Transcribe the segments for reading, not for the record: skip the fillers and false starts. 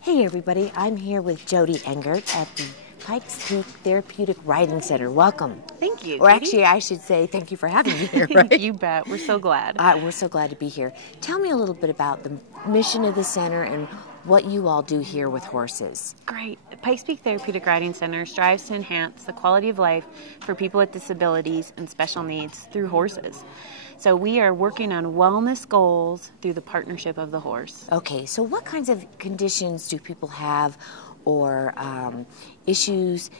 Hey everybody, I'm here with Jody Engert at the Pikes Peak Therapeutic Riding Center. Welcome. Thank you, Or Katie. actually, I should say thank you for having me here, right? You bet. We're so glad. We're so glad to be here. Tell me a little bit about the mission of the center and what you all do here with horses. Great. Pikes Peak Therapeutic Riding Center strives to enhance the quality of life for people with disabilities and special needs through horses. So we are working on wellness goals through the partnership of the horse. Okay, so what kinds of conditions do people have or issues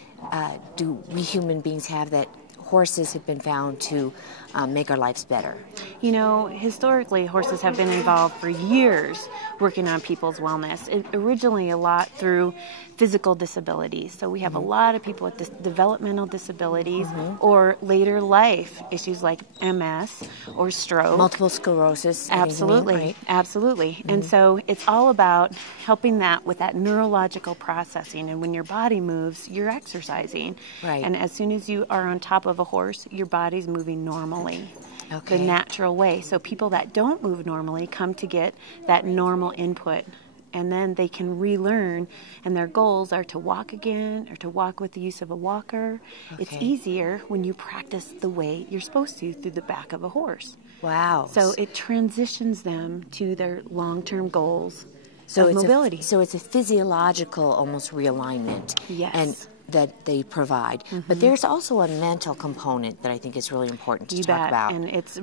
do we human beings have that horses have been found to make our lives better? You know, historically, horses have been involved for years working on people's wellness. Originally, a lot through physical disabilities. So we have a lot of people with developmental disabilities or later life issues like MS or stroke. Multiple sclerosis. Absolutely, right? absolutely. And so it's all about helping that with that neurological processing. And when your body moves, you're exercising. Right. And as soon as you are on top of a horse, your body's moving normally. Okay. The natural way. So people that don't move normally come to get that normal input. And then they can relearn, and their goals are to walk again or to walk with the use of a walker. Okay. It's easier when you practice the way you're supposed to through the back of a horse. Wow. So it transitions them to their long-term goals So of it's mobility. so it's a physiological almost realignment. Yes. And that they provide. But there's also a mental component that I think is really important to You talk bet. about. And it's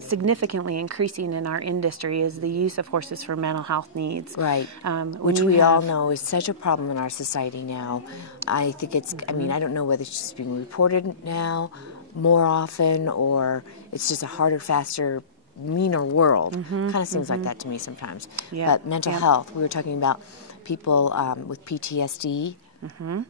significantly increasing in our industry is the use of horses for mental health needs. Right. When Which you we all have- know is such a problem in our society now. I think it's, I mean, I don't know whether it's just being reported now more often or it's just a harder, faster, meaner world. Kind of seems like that to me sometimes. Yeah. But mental Yeah. health, we were talking about people with PTSD,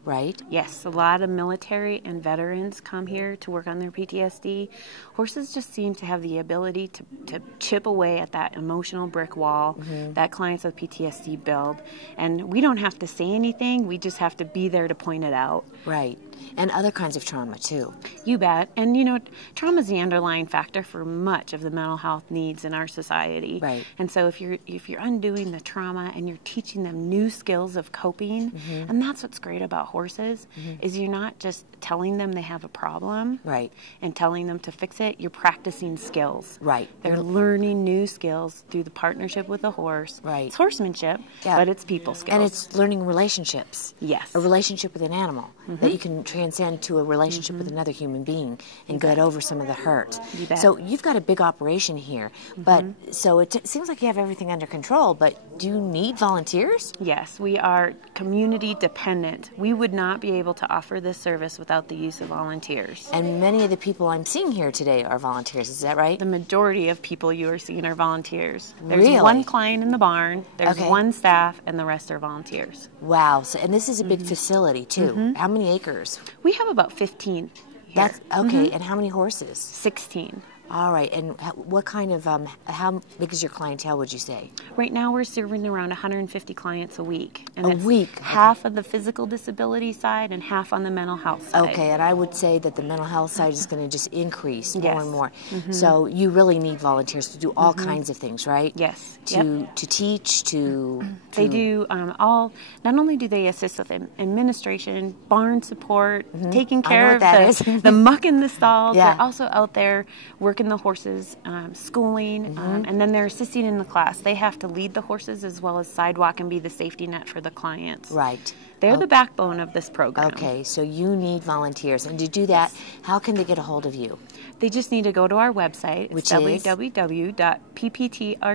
right? Yes, a lot of military and veterans come here to work on their PTSD. Horses just seem to have the ability to chip away at that emotional brick wall that clients with PTSD build. And we don't have to say anything, we just have to be there to point it out. Right. And other kinds of trauma too. You bet. And you know, trauma is the underlying factor for much of the mental health needs in our society. Right. And so if you're undoing the trauma and you're teaching them new skills of coping, and that's what's great about horses, is you're not just telling them they have a problem Right. and telling them to fix it, you're practicing skills. Right. They're learning new skills through the partnership with the horse. Right. It's horsemanship, Yeah. but it's people skills. And it's learning relationships. Yes. A relationship with an animal that you can transcend to a relationship with another human being and get over some of the hurt. You bet. So you've got a big operation here, but so it seems like you have everything under control, but do you need volunteers? Yes, we are community dependent. We would not be able to offer this service without the use of volunteers. And many of the people I'm seeing here today are volunteers, is that right? The majority of people you are seeing are volunteers. There's Really? one client in the barn, there's Okay. one staff, and the rest are volunteers. Wow, so, and this is a big facility too. How many acres? We have about 15 here. That's okay, and how many horses? 16. All right, and what kind of, how big is your clientele, would you say? Right now we're serving around 150 clients a week. And A it's week? half of the physical disability side and half on the mental health side. Okay, and I would say that the mental health side is going to just increase more Yes. and more. So you really need volunteers to do all kinds of things, right? Yes. To teach, to They do all, not only do they assist with administration, barn support, taking I know care what of that is. the muck in the stalls, Yeah. they're also out there working the horses, schooling, and then they're assisting in the class. They have to lead the horses as well as sidewalk and be the safety net for the clients. Right. They're the backbone of this program. Okay, so you need volunteers. And to do that, how can they get a hold of you? They just need to go to our website, Which is?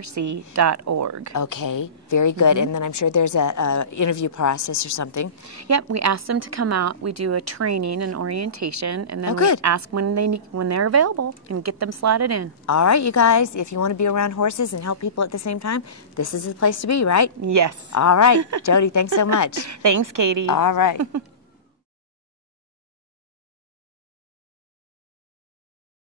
www.pptrc.org. Okay, very good. And then I'm sure there's a interview process or something. Yep, we ask them to come out. We do a training and orientation, and then we good. ask when they're available and get them slotted in. All right, you guys, if you want to be around horses and help people at the same time, this is the place to be, right? Yes. All right, Jody, thanks so much. Thanks, Katie. All right.